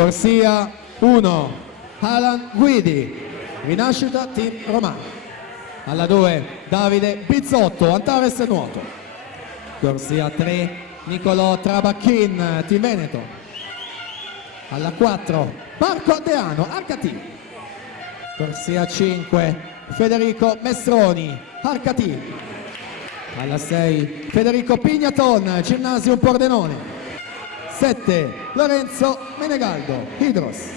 Corsia 1, Alan Guidi, Rinascita Team Romano. Alla 2, Davide Bizzotto, Antares Nuoto. Corsia 3, Nicolò Trabacchin, Team Veneto. Alla 4, Marco Deano, HT. Corsia 5, Federico Mestroni, HT. Alla 6, Federico Pignaton, Ginnasium Pordenone. 7, Lorenzo Menegaldo, Hydros.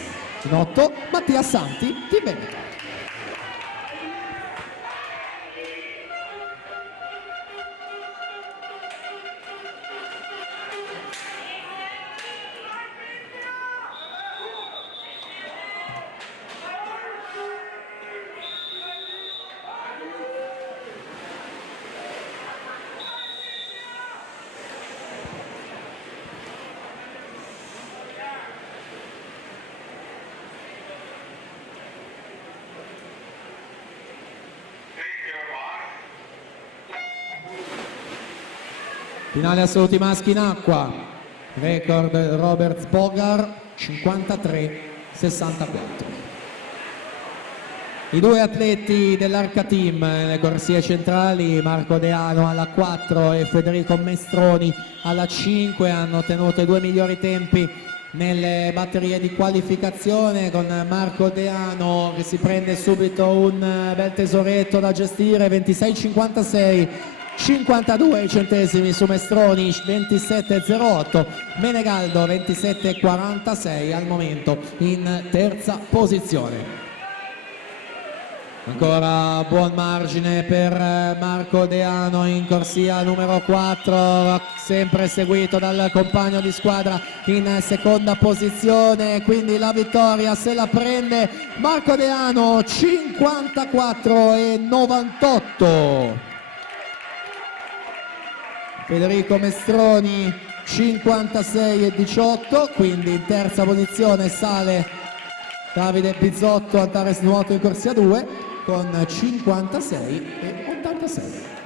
In 8, Mattia Santi, Team Veneto. Finale assoluti maschi in acqua, record Robert Bogar 53-64. I due atleti dell'Arca Team nelle corsie centrali, Marco Deano alla 4 e Federico Mestroni alla 5, hanno ottenuto i due migliori tempi nelle batterie di qualificazione, con Marco Deano che si prende subito un bel tesoretto da gestire, 26,56, 52 centesimi su Mestroni, 27,08, Menegaldo 27,46 al momento in terza posizione. Ancora buon margine per Marco Deano in corsia numero 4, sempre seguito dal compagno di squadra in seconda posizione, quindi la vittoria se la prende Marco Deano, 54,98. Federico Mestroni 56,18, quindi in terza posizione sale Davide Bizzotto, Antares Nuoto in corsia 2 con 56,86.